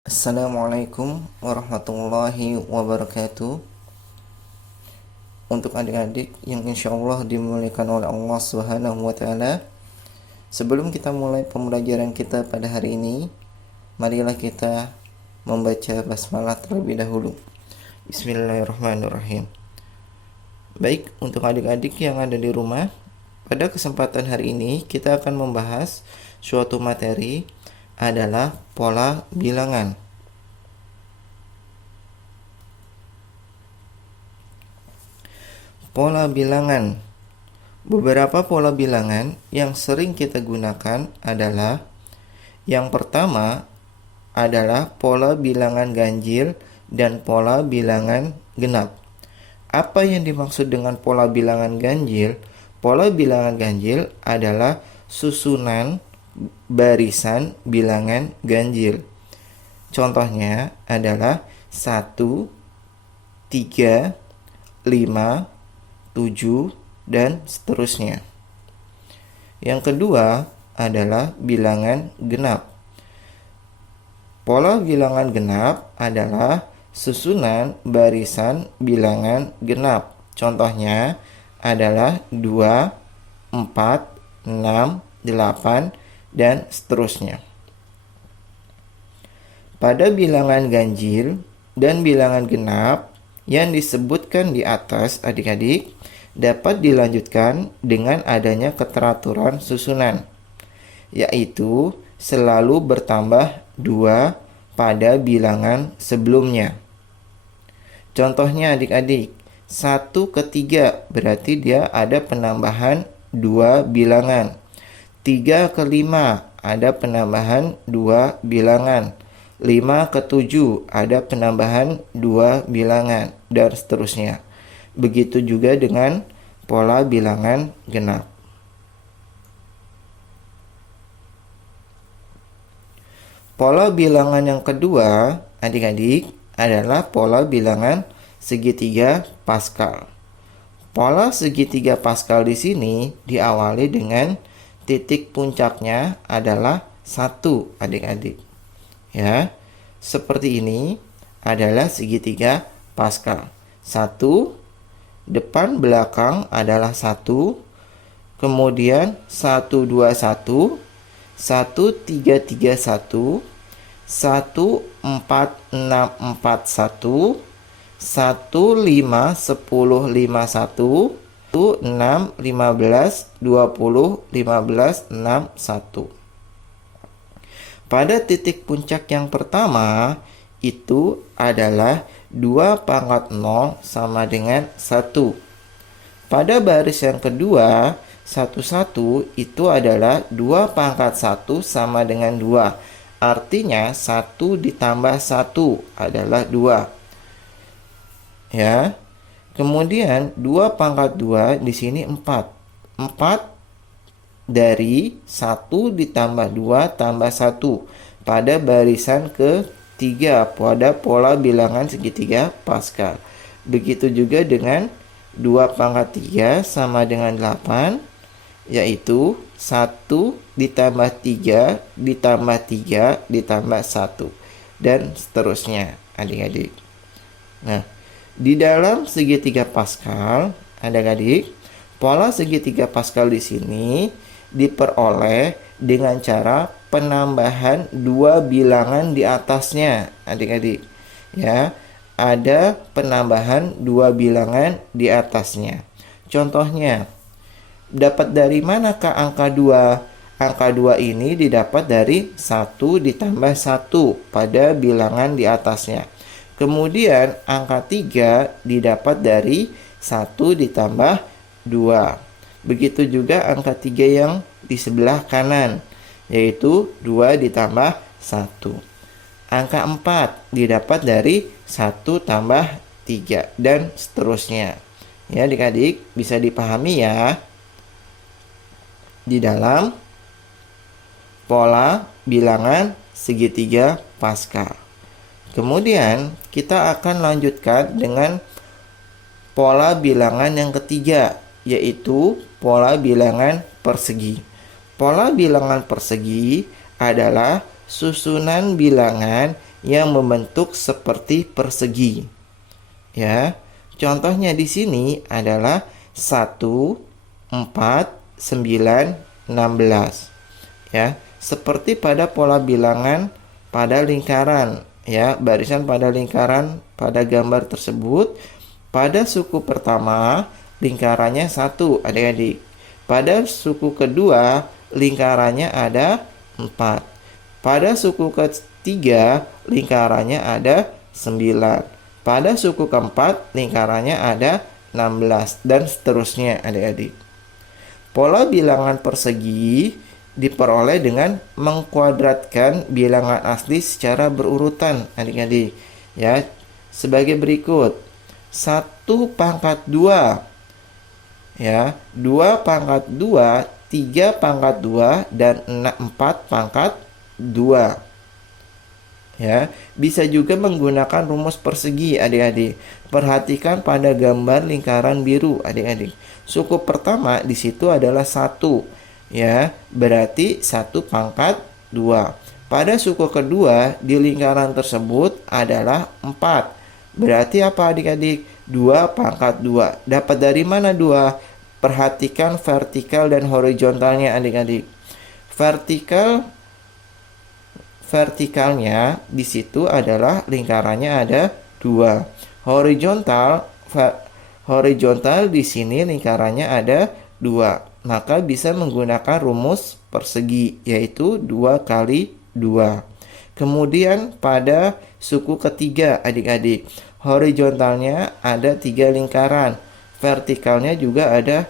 Assalamualaikum warahmatullahi wabarakatuh. Untuk adik-adik yang insya Allah dimuliakan oleh Allah Subhanahu wa Ta'ala, sebelum kita mulai pembelajaran kita pada hari ini, marilah kita membaca basmalah terlebih dahulu. Bismillahirrahmanirrahim. Baik, untuk adik-adik yang ada di rumah, pada kesempatan hari ini kita akan membahas suatu materi adalah pola bilangan. Pola bilangan. Beberapa pola bilangan yang sering kita gunakan adalah yang pertama adalah pola bilangan ganjil dan pola bilangan genap. Apa yang dimaksud dengan pola bilangan ganjil? Pola bilangan ganjil adalah susunan barisan bilangan ganjil. Contohnya adalah 1, 3, 5, 7, dan seterusnya. Yang kedua adalah bilangan genap. Pola bilangan genap adalah susunan barisan bilangan genap. Contohnya adalah 2, 4, 6, 8, dan seterusnya. Pada bilangan ganjil dan bilangan genap yang disebutkan di atas, adik-adik, dapat dilanjutkan dengan adanya keteraturan susunan, yaitu selalu bertambah 2 pada bilangan sebelumnya. Contohnya adik-adik, 1 ke 3 berarti dia ada penambahan 2 bilangan. 3 ke 5 ada penambahan 2 bilangan. 5 ke 7 ada penambahan 2 bilangan, dan seterusnya. Begitu juga dengan pola bilangan genap. Pola bilangan yang kedua, adik-adik, adalah pola bilangan segitiga Pascal. Pola segitiga Pascal di sini diawali dengan titik puncaknya adalah 1, adik-adik. Ya, seperti ini adalah segitiga Pascal. 1, depan belakang adalah 1, kemudian 1 2 1, 1 3 3 1, 1 4 6 4 1, 1 5 10 5 1, 6 15 20 15 6 1. Pada titik puncak yang pertama itu adalah 2 pangkat 0 sama dengan 1. Pada baris yang kedua, 1 1 itu adalah 2 pangkat 1 sama dengan 2. Artinya 1 ditambah 1 adalah 2. Ya. Kemudian 2 pangkat 2 di sini 4. 4 dari 1 ditambah 2 tambah 1 pada barisan ketiga pada pola bilangan segitiga Pascal. Begitu juga dengan 2 pangkat 3 sama dengan 8, yaitu 1 ditambah 3 ditambah 3 ditambah 1, dan seterusnya, adik-adik. Nah, di dalam segitiga Pascal, adik-adik, pola segitiga Pascal di sini diperoleh dengan cara penambahan 2 bilangan di atasnya, adik-adik. Ya, ada penambahan 2 bilangan di atasnya. Contohnya, dapat dari manakah angka 2? Angka 2 ini didapat dari 1 ditambah 1 pada bilangan di atasnya. Kemudian angka 3 didapat dari 1 ditambah 2. Begitu juga angka 3 yang di sebelah kanan, yaitu 2 ditambah 1. Angka 4 didapat dari 1 tambah 3, dan seterusnya. Ya, adik-adik, bisa dipahami ya. Di dalam pola bilangan segitiga Pascal. Kemudian kita akan lanjutkan dengan pola bilangan yang ketiga, yaitu pola bilangan persegi. Pola bilangan persegi adalah susunan bilangan yang membentuk seperti persegi. Ya, contohnya di sini adalah 1, 4, 9, 16. Ya, seperti pada pola bilangan pada lingkaran, ya, barisan pada lingkaran pada gambar tersebut. Pada suku pertama lingkarannya 1, adik-adik. Pada suku kedua lingkarannya ada 4. Pada suku ketiga lingkarannya ada 9. Pada suku keempat lingkarannya ada 16 dan seterusnya, adik-adik. Pola bilangan persegi diperoleh dengan mengkuadratkan bilangan asli secara berurutan, adik-adik. Ya, sebagai berikut. 1 pangkat 2. Ya, 2 pangkat 2, 3 pangkat 2, dan 4 pangkat 2. Ya, bisa juga menggunakan rumus persegi, adik-adik. Perhatikan pada gambar lingkaran biru, adik-adik. Suku pertama di situ adalah 1. Ya, berarti 1 pangkat 2. Pada suku kedua di lingkaran tersebut adalah 4. Berarti apa, adik-adik? 2 pangkat 2. Dapat dari mana 2? Perhatikan vertikal dan horizontalnya, adik-adik. Vertikalnya di situ adalah lingkarannya ada 2. Horizontal di sini lingkarannya ada 2. Maka bisa menggunakan rumus persegi, yaitu 2 kali 2. Kemudian pada suku ketiga, adik-adik, horizontalnya ada 3 lingkaran, vertikalnya juga ada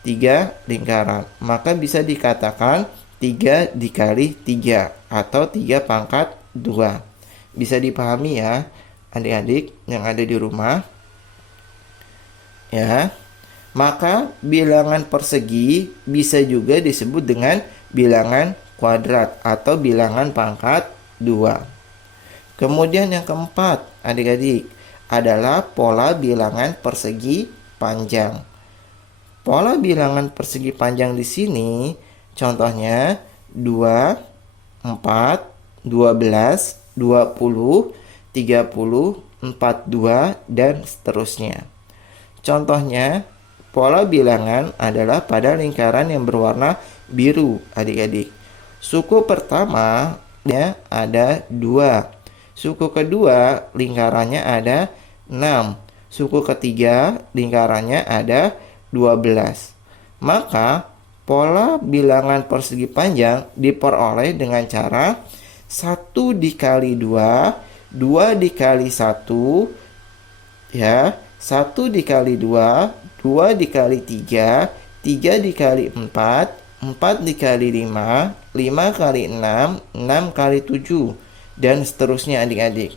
3 lingkaran. Maka bisa dikatakan 3 dikali 3 atau 3 pangkat 2. Bisa dipahami ya, adik-adik yang ada di rumah. Ya, maka bilangan persegi bisa juga disebut dengan bilangan kuadrat atau bilangan pangkat 2. Kemudian yang keempat, adik-adik, adalah pola bilangan persegi panjang. Pola bilangan persegi panjang di sini contohnya 2, 4, 12, 20, 30, 42, dan seterusnya. Contohnya, pola bilangan adalah pada lingkaran yang berwarna biru, adik-adik. Suku pertama ada 2. Suku kedua lingkarannya ada 6. Suku ketiga lingkarannya ada 12. Maka pola bilangan persegi panjang diperoleh dengan cara 1 dikali 2, 2 dikali 1, ya, 1 dikali 2, 2 dikali 3, 3 dikali 4, 4 dikali 5, 5 kali 6, 6 kali 7, dan seterusnya, adik-adik.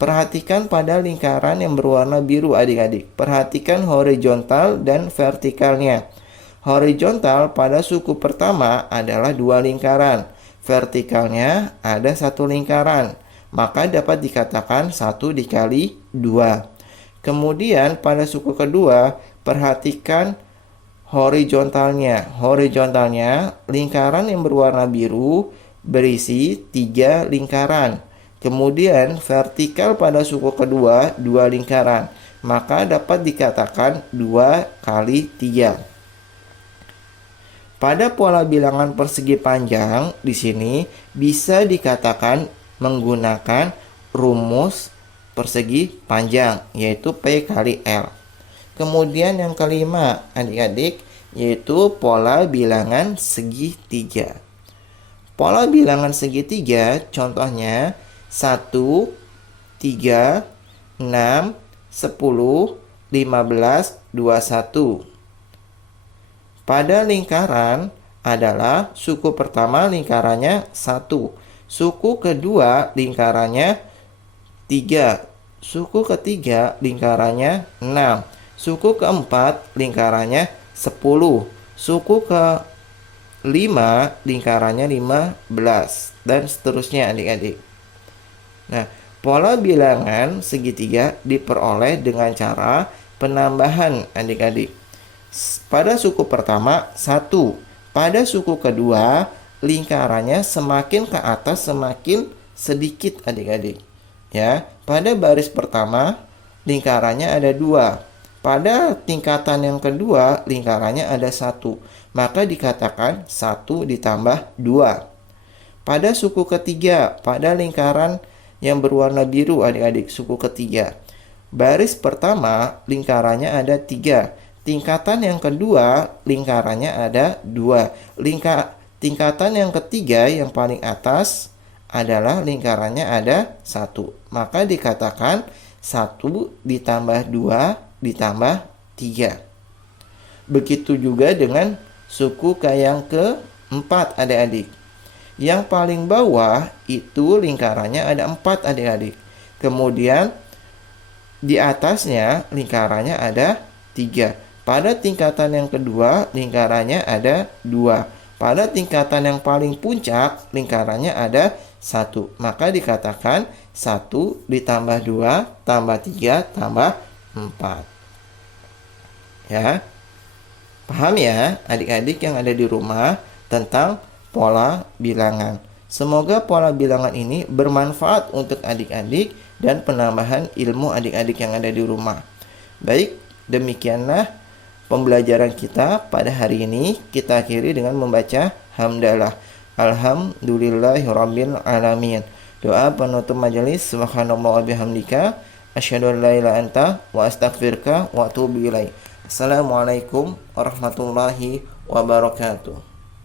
Perhatikan pada lingkaran yang berwarna biru, adik-adik. Perhatikan horizontal dan vertikalnya. Horizontal pada suku pertama adalah 2 lingkaran. Vertikalnya ada 1 lingkaran. Maka dapat dikatakan 1 dikali 2. Kemudian pada suku kedua, perhatikan horizontalnya. Horizontalnya lingkaran yang berwarna biru berisi 3 lingkaran. Kemudian vertikal pada suku kedua 2 lingkaran. Maka dapat dikatakan 2 kali 3. Pada pola bilangan persegi panjang di sini bisa dikatakan menggunakan rumus persegi panjang, yaitu P kali L. Kemudian yang kelima, adik-adik, yaitu pola bilangan segitiga. Pola bilangan segitiga contohnya 1, 3, 6, 10, 15, 21. Pada lingkaran adalah suku pertama lingkarannya 1. Suku kedua lingkarannya 3. Suku ketiga lingkarannya 6. Suku keempat lingkarannya 10. Suku kelima lingkarannya 15. Dan seterusnya, adik-adik. Nah, pola bilangan segitiga diperoleh dengan cara penambahan, adik-adik. Pada suku pertama 1. Pada suku kedua lingkarannya semakin ke atas semakin sedikit, adik-adik. Ya, pada baris pertama lingkarannya ada 2. Pada tingkatan yang kedua lingkarannya ada 1. Maka dikatakan 1 ditambah 2. Pada suku ketiga, pada lingkaran yang berwarna biru adik-adik, suku ketiga. Baris pertama lingkarannya ada 3. Tingkatan yang kedua lingkarannya ada 2. Tingkatan yang ketiga yang paling atas adalah lingkarannya ada 1. Maka dikatakan 1 ditambah 2 ditambah 3. Begitu juga dengan suku yang keempat adik-adik. Yang paling bawah itu lingkarannya ada 4 adik-adik. Kemudian di atasnya lingkarannya ada 3. Pada tingkatan yang kedua lingkarannya ada 2. Pada tingkatan yang paling puncak lingkarannya ada 1. Maka dikatakan 1 ditambah 2 tambah 3 tambah 4. Ya. Paham ya adik-adik yang ada di rumah tentang pola bilangan. Semoga pola bilangan ini bermanfaat untuk adik-adik dan penambahan ilmu adik-adik yang ada di rumah. Baik, demikianlah pembelajaran kita pada hari ini. Kita akhiri dengan membaca hamdalah. Alhamdulillahirabbil alamin. Doa penutup majelis. Subhanallah wa bihamdika asyhadu an la ilaha anta wa astaghfiruka wa atubu ilaik. Assalamualaikum warahmatullahi wabarakatuh.